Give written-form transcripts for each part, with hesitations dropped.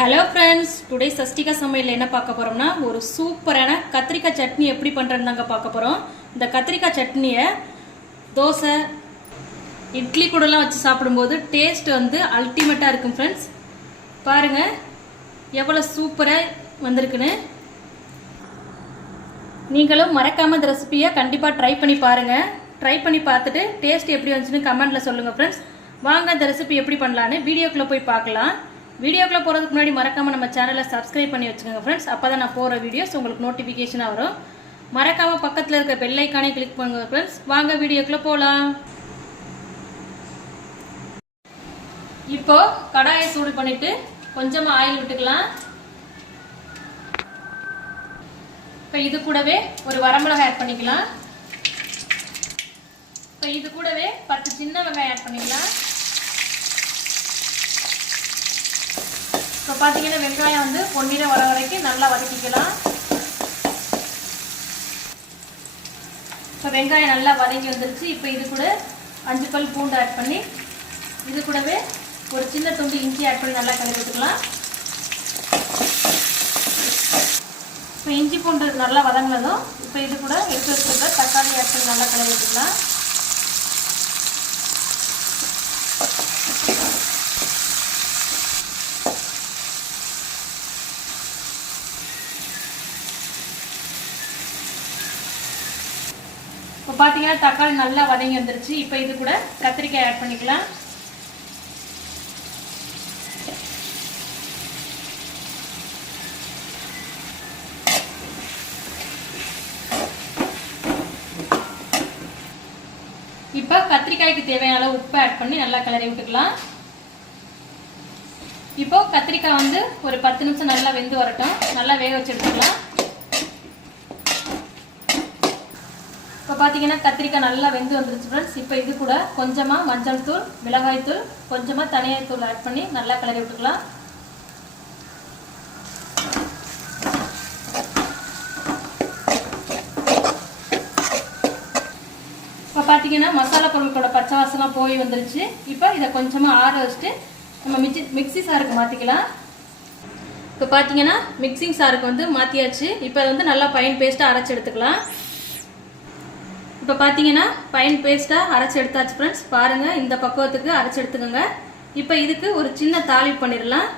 Hello friends, today Shashtika சமையல் என்ன பார்க்க போறோம்னா ஒரு சூப்பரான கத்திரிக்காய் சட்னி எப்படி பண்றதுன்னு தாங்க பார்க்க போறோம். இந்த கத்திரிக்காய் சட்னியை தோசை இட்லி கூடலாம் வச்சு சாப்பிடும்போது டேஸ்ட் வந்து அல்டிமேட்டா இருக்கும் ஃப்ரெண்ட்ஸ். பாருங்க எவ்வளவு சூப்பரா வந்திருக்குன்னு. நீங்களும் மறக்காம இந்த ரெசிபியை கண்டிப்பா ட்ரை பண்ணி பாருங்க. ட்ரை பண்ணி பார்த்துட்டு டேஸ்ட் எப்படி வந்துச்சுன்னு கமெண்ட்ல சொல்லுங்க ஃப்ரெண்ட்ஸ். வாங்க இந்த ரெசிபி எப்படி பண்ணலான்னு வீடியோக்குள்ள போய் பார்க்கலாம். வீடியோக்குள்ள போறதுக்கு முன்னாடி மறக்காம நம்ம சேனலை சப்ஸ்கிரைப் பண்ணி வச்சுக்கோங்க ஃப்ரெண்ட்ஸ். அப்பதான் நான் போற வீடியோஸ் உங்களுக்கு நோட்டிபிகேஷனா வரும். மறக்காம பக்கத்துல இருக்க பெல் ஐகானை கிளிக் பண்ணுங்க ஃப்ரெண்ட்ஸ். வாங்க வீடியோக்குள்ள போலாம். இப்போ கடாயை சூடு பண்ணிட்டு கொஞ்சமா ஆயில் விட்டுக்கலாம். இப்போ இது கூடவே ஒரு வரமிளகாய் ஆட் பண்ணிக்கலாம். இப்போ இது கூடவே 10 சின்ன வெங்காயம் ஆட் பண்ணிக்கலாம். இப்போ பார்த்தீங்கன்னா வெங்காயம் வந்து பொன்னிறம் வர வரைக்கும் நல்லா வதக்கிக்கலாம். இப்போ வெங்காயம் நல்லா வதங்கி வந்துருச்சு. இப்போ இது கூட 5 பல் பூண்டு ஆட் பண்ணி இது கூடவே ஒரு சின்ன துண்டு இஞ்சி ஆட் பண்ணி நல்லா கலக்கி விட்டுக்கலாம். இப்போ இஞ்சி பூண்டு நல்லா வதங்கினதும் இப்போ இது கூட எடுத்து வச்சுருக்க தக்காளி ஆட் பண்ணி நல்லா கலக்கி விட்டுக்கலாம். இப்போ பார்த்தீங்கன்னா தக்காளி நல்லா வதங்கி வந்துருச்சு. இப்போ இது கூட கத்திரிக்காய் ஆட் பண்ணிக்கலாம். இப்போ கத்திரிக்காய்க்கு தேவையான அளவு உப்பு ஆட் பண்ணி நல்லா கிளறி விட்டுக்கலாம். இப்போ கத்திரிக்காய் வந்து ஒரு 10 நிமிஷம் நல்லா வெந்து வரட்டும். நல்லா வேக வச்சு எடுத்துக்கலாம். இப்போ பார்த்தீங்கன்னா கத்திரிக்காய் நல்லா வெந்து வந்துருச்சு ஃப்ரெண்ட்ஸ். இப்போ இது கூட கொஞ்சமாக மஞ்சள் தூள், மிளகாய் தூள், கொஞ்சமாக தனியாய் தூள் ஆட் பண்ணி நல்லா கிளறி விட்டுக்கலாம். இப்போ பார்த்தீங்கன்னா மசாலா பொருட்களோட பச்சை வாசனை போய் வந்துருச்சு. இப்போ இதை கொஞ்சமாக ஆற வச்சுட்டு நம்ம மிக்சி சாருக்கு மாற்றிக்கலாம். இப்போ பார்த்தீங்கன்னா மிக்சிங் சாருக்கு வந்து மாற்றியாச்சு. இப்போ வந்து நல்லா ஃபைன் பேஸ்ட்டாக அரைச்சி எடுத்துக்கலாம். இப்போ பார்த்தீங்கன்னா ஃபைன் பேஸ்ட்டாக அரைச்சி எடுத்தாச்சு ஃப்ரெண்ட்ஸ். பாருங்கள் இந்த பக்குவத்துக்கு அரைச்சி எடுத்துக்கோங்க. இப்போ இதுக்கு ஒரு சின்ன தாளிப்பு பண்ணிடலாம்.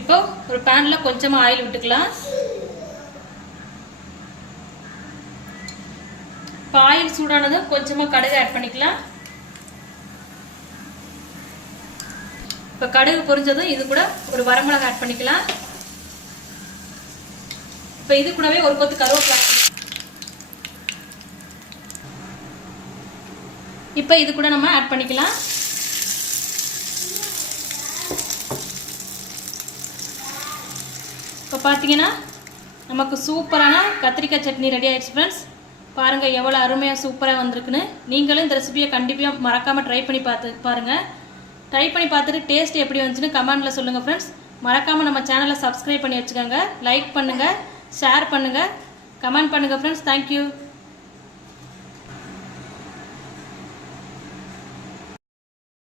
இப்போ ஒரு பேனில் கொஞ்சமாக ஆயில் விட்டுக்கலாம். இப்போ ஆயில் சூடானதும் கொஞ்சமாக கடுகு ஆட் பண்ணிக்கலாம். இப்போ கடுகு பொரிஞ்சதும் இது கூட ஒரு வரமிளகாய் ஆட் பண்ணிக்கலாம். இப்போ இது கூடவே ஒரு கொத்து கருவேப்பிலை. இப்போ இது கூட நம்ம ஆட் பண்ணிக்கலாம். இப்போ பார்த்தீங்கன்னா நமக்கு சூப்பரான கத்திரிக்காய் சட்னி ரெடி ஆயிடுச்சு ஃப்ரெண்ட்ஸ். பாருங்கள் எவ்வளோ அருமையாக சூப்பராக வந்திருக்குன்னு. நீங்களும் இந்த ரெசிபியை கண்டிப்பாக மறக்காமல் ட்ரை பண்ணி பாருங்கள். ட்ரை பண்ணி பார்த்துட்டு டேஸ்ட் எப்படி வந்துச்சுன்னு கமெண்ட்டில் சொல்லுங்கள் ஃப்ரெண்ட்ஸ். மறக்காமல் நம்ம சேனலை சப்ஸ்கிரைப் பண்ணி வச்சுக்கோங்க. லைக் பண்ணுங்கள், ஷேர் பண்ணுங்கள், கமெண்ட் பண்ணுங்கள் ஃப்ரெண்ட்ஸ். தேங்க்யூ.